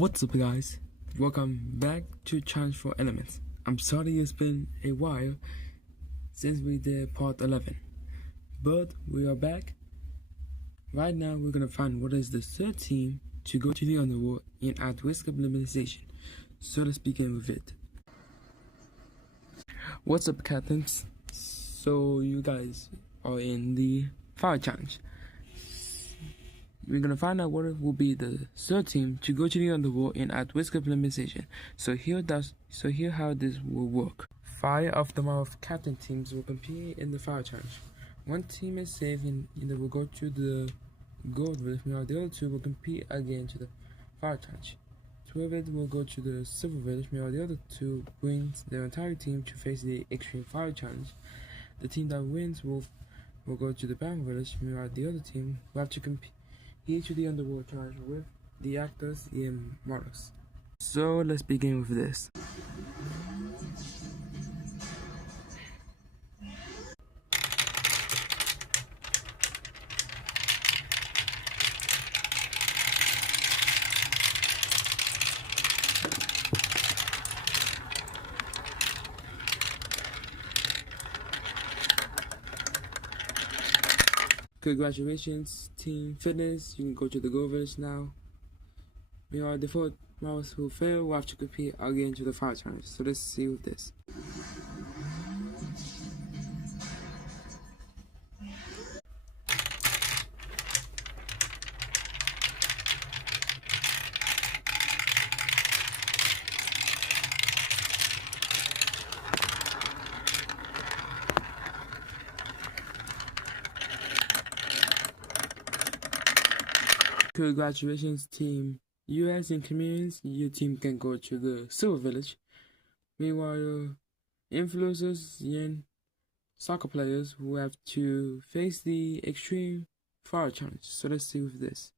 What's up guys, welcome back to Challenge for Elements. I'm sorry it's been a while since we did part 11, but we are back. Right now we're gonna find what is the third team to go to the underworld and at risk of elimination. So let's begin with it. What's up captains? So you guys are in the fire challenge. We're gonna find out what will be the third team to go to the underworld and at risk of elimination. So here how this will work. 5 of the more captain teams will compete in the fire challenge. One team is safe and they will go to the gold village, while the other 2 will compete again to the fire challenge. 2 of it will go to the silver village, while the other 2 brings their entire team to face the extreme fire challenge. The team that wins will go to the bamboo village, while the other team will have to compete to the underworld challenge with the actors and models. So let's begin with this. Congratulations, Team Fitness. You can go to the Gold Village now. Meanwhile, the 4 models who fail will have to compete again to the fire challenge. So let's see with this. Congratulations, Team US and Chameleons. Your team can go to the Silver Village. Meanwhile, influencers and soccer players will have to face the Extreme Fire Challenge. So let's see with this.